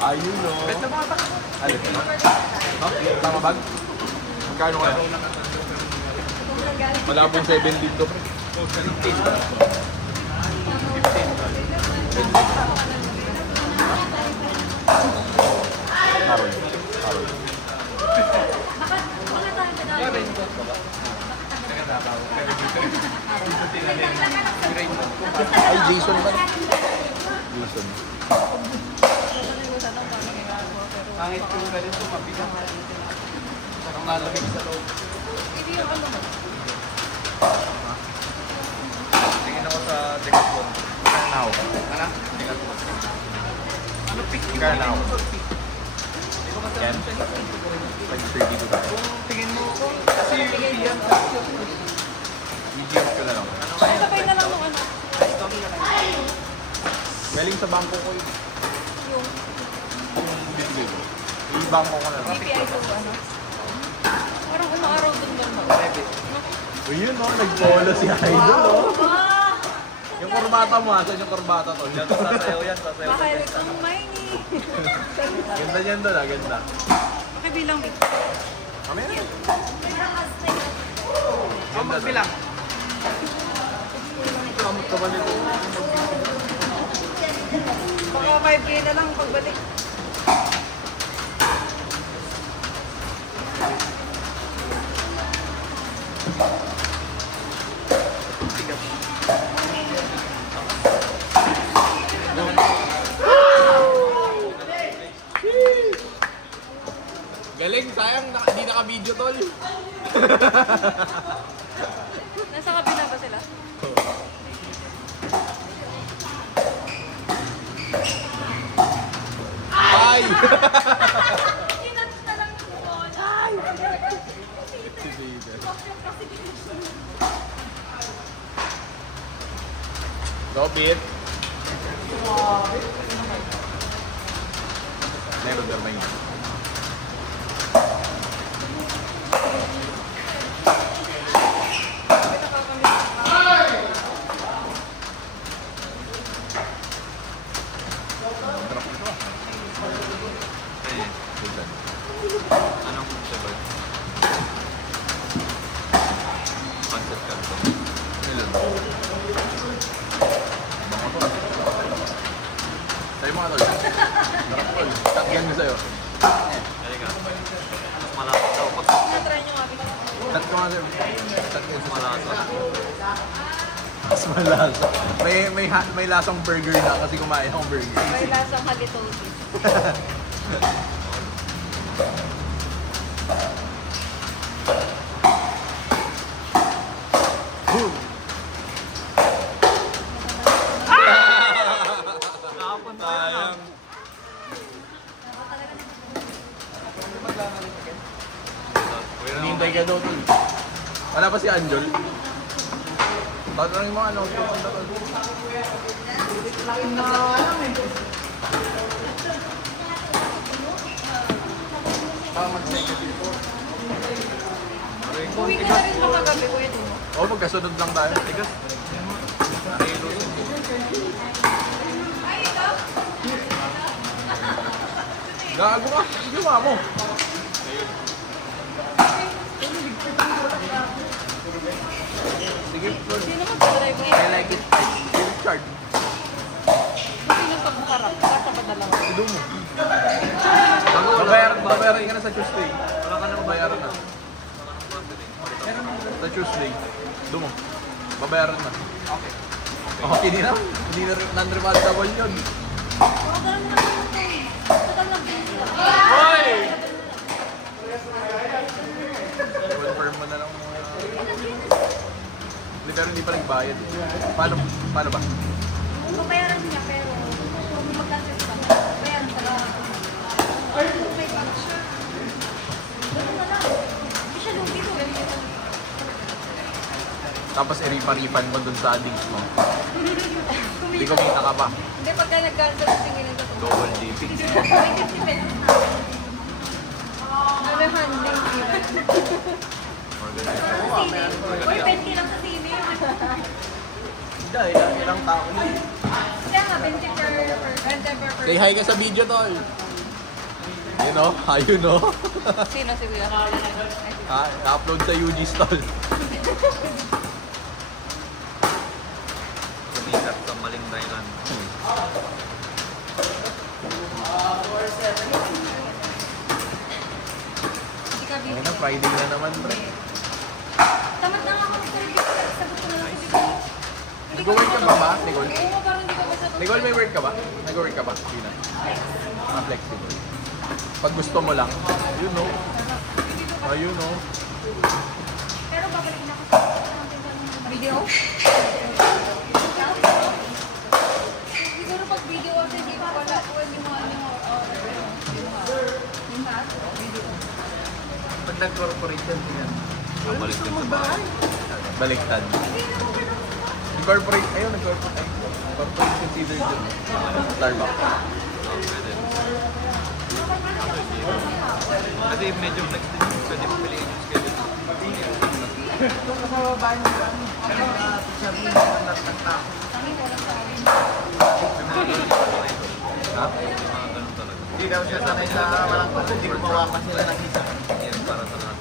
Ayun no. Bet na mga takbo. Alin? Tama bag? Magkano kaya? Malabong 7 dito. 15. Harold. Ay, Jason ba? Jason. Pangit yung ganito, mabigang ang malamig sa loob. Hindi yung ano mo. Tingin ako sa Decathlon. Karnaw. Ano? Decathlon. Ano pick yung Karnaw. Di ba kasi Yan. Pag 32 tayo. kung tingin mo, kasi yung yan, EGF ko na lang. ano kaya? Sabay na lang nung ano. Galing sa bangko ko yun. Yung Yung bitbit. I-bangko ko na lang. BPI ko ano. Parang unang araw dun ba? O yun no, nag-polo si Idol no. Ah! Yung korbata mo, asan yung korbata to? Yan, sasayaw yan, sasayaw. Mahal itong mining. Ganda niyan doon ah, ganda. Pakibilang bit. Kami na. Ang magbilang. Kamot ka ba nito? Baka 5K na lang pagbalik. Galing, sayang, di naka-video tol. Nasa kabila ba sila? Ay! Robit. Never mind. Anong flavor? Pancit canton. Sa'yo mga tol. Sarap tol. Tatgan ko sa'yo. Halika. Mas malasa daw pag Na-try nyo nga bigla. Tat ko nga sa'yo. Tatgan mas ko. malasa. Mas malasa. May lasang burger na kasi kumain akong burger. May lasang halitosis. Boom! Nakapon tayo na. Sayang. Hinihintay ka daw tol. Wala pa si Anjol. Tanong mo ano, pupunta tol. Uwi ka na rin mga gabi ko ito. Oo, magkasunod lang tayo. Tigas. Gago ka. Ginawa mo. Sige, tol. Sino ka drive mo? I like it. Richard. Sino pagharap? Basta pa dalawa. Ido mo. Bago, Babayaran ka na sa Tuesday. Wala ka nang Babayaran na. Sa Tuesday. Ido mo. Babayaran na. Okay. Okay, hindi na. Hindi na non-refundable yun. Total na lang ito. Total na din sila. Hoy! Confirm mo na lang. Hindi, pero hindi pa nagbayad. Paano ba? Babayaran niya pero kung mag-cancel ka, bayaran ka lang. May bag siya. Ganun na lang. Hindi siya lugi to. Tapos i-refund mo dun sa addicts mo. Hindi kumita ka pa. Hindi, pagka nag-cancel, tingin ko. Double DP. May 50 pesos na. Ano handling fee? Sa sine. Uy, 20 lang sa sine. Hindi, ilang tao na. Kaya nga, 20 per Say hi ka sa video, tol. Yun o, ayun o. Sino si Kuya? Ha, upload sa UG stall. Sumikat sa maling dahilan. Hindi ka Ayun busy. na, Friday na naman, pre. Tamad na nga ako mag-interview. Sagot ko na lang si Nicole. Nag-work ka pa ba, Nicole? Oo, parang hindi ko masagot. Nicole, may work ka ba? Nag-work ka ba? Hindi na. Ah, flexible. Pag gusto mo lang, yun o. Ayun o. Pero babalik na ako sa video. Siguro pag video kasi hindi pa wala po yung video. Pag nag-corporate yan. Balik din sa bahay. Baliktad. Incorporate, ayun, nag-corporate. Corporate considered yun. Starbucks. Pwede. Kasi medyo flex din yung pwede mo piliin yung schedule. Ito sa baba niya. Sabi mo na nagtagtako. Kami walang sabi. May mga ganun yung mga ito. Ha? May mga ganun talaga. Hindi daw siya sanay sa walang kasi hindi gumawa pa sila ng isa. Yan para sa lahat.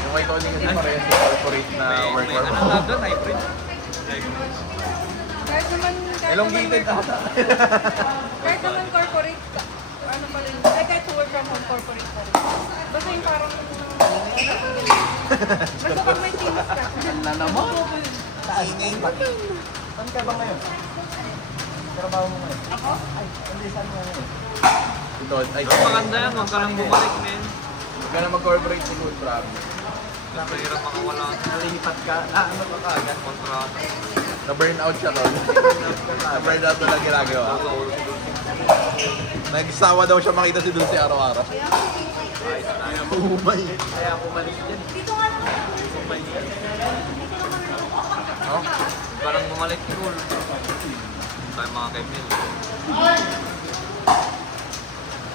Yung kay Tony kasi parehas sa corporate na work May or ano nga doon, hybrid. Elongated ata. Kahit naman corporate, ano pa rin, kahit work from home, corporate pa rin. Basta yung parang, basta pag may teams ka. Na naman. Taingay pa. Saan ka ba ngayon? Trabaho mo ngayon? Ako? Ay, hindi saan mo ngayon? Ito, ay, Pero maganda yan, huwag ka lang bumalik, men. huwag ka na mag-corporate si Good, promise. Napahirap makawala ka. Nalipat ka. Ano pa ka agad? Kontrata. Na-burn out siya tol. Na-burn out na lang ginagawa. Nagsawa daw siya makita si Dulce araw-araw. Umay. Kaya pumalis din. Dito nga lang. Oh? Huwag ka lang bumalik, cool. Tayo mga kaibigan.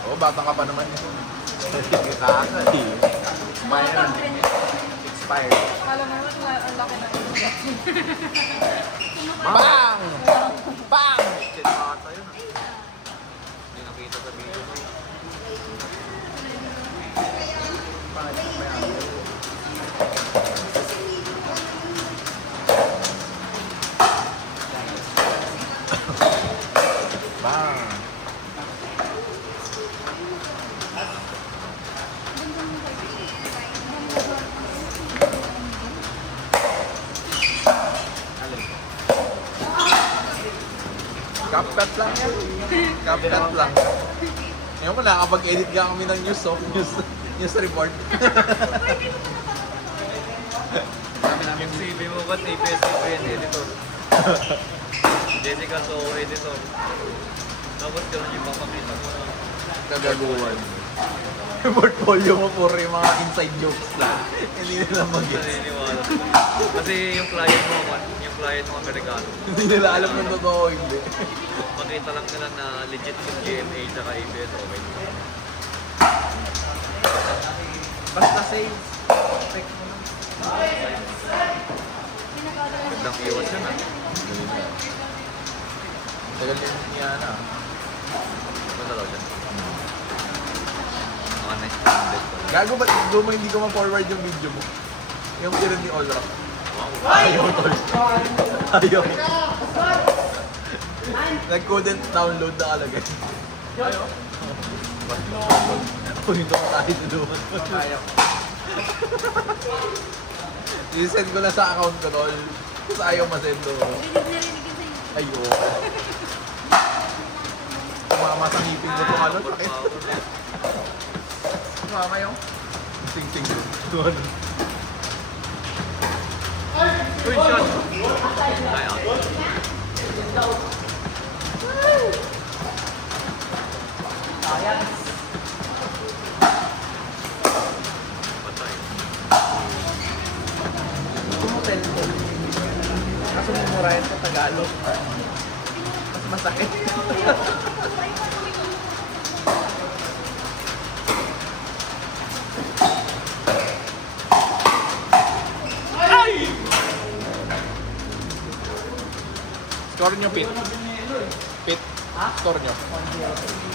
Oo, bata ka pa naman. Kakasal. Mayroon. Expired. Kala mo naman, ang laki na Bang! Bang! Shit, bata yun. Hindi nakita sa video ko. Bang! CapCut lang yan. CapCut lang. Ngayon mo, nakakapag-edit ka kami ng news, news report. Yung CV mo ba, TPS editor. Jessica So, editor. Tapos gano'n yung papakita mo na. Kagaguhan. Yung portfolio mo, puro yung mga inside jokes lang. Hindi nila mag-gets. Naniniwala. Kasi yung client mo Amerikano. Hindi nila alam kung totoo o hindi. Makita lang nila na legit yung GMA tsaka ABS, okay. Basta sales. Expect mo lang. Magdang iwas yun ah. Tagal niya na. Punta daw siya. Mga nice candidate ko. Gago ba't mo hindi ko ma-forward yung video mo? Yung kirin ni Olrock. Wow. Ayaw, tol. Ayaw. Nag-couldn't download na alagay. Ayaw. Kung hindi ko tayo tulungan. Ayaw. I-send ko na sa account ko, tol. Tapos ayaw masend do. Rinig na rinig yun sa'yo. Ayaw. Tumama sa ngipin ko kung ano. Sakit. Mama yung. Sing-sing. Ano? Screenshot! Ay, ah. Patay. Kumutel ko. Kaso mumurahin sa Tagalog. Mas masakit. Score nyo, Pit. Pit. Ha? Score nyo.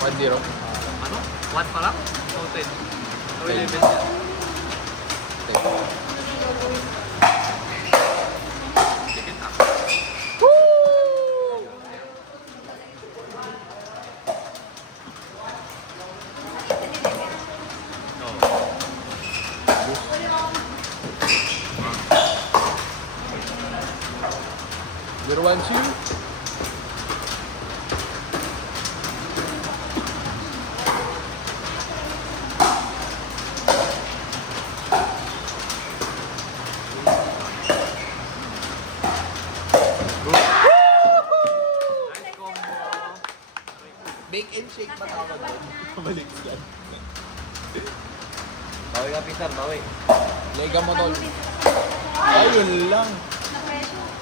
1-0. Ano? 1 pa lang? So 10. So 11 yan. Chicken up. Oh. 0-1-2. Nice combo. Bake and shake pa tawag doon. Balik yan. Bawi ka, Peter, bawi. Lega mo tol. Ayun lang. Na-pressure.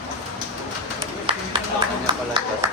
Kanya pala, just.